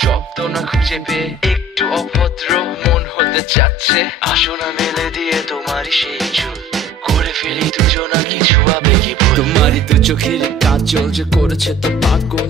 শব্দ না খুঁজে পেয়ে একটু অভদ্র মন হতে চাচ্ছে। আসো না মেলে দিয়ে তোমারই সেই চুল, করে ফেলি দুজনা কিছু আবেগী ভুল। তোমারই দু চোখের কাজল যে করেছে তো পাগল।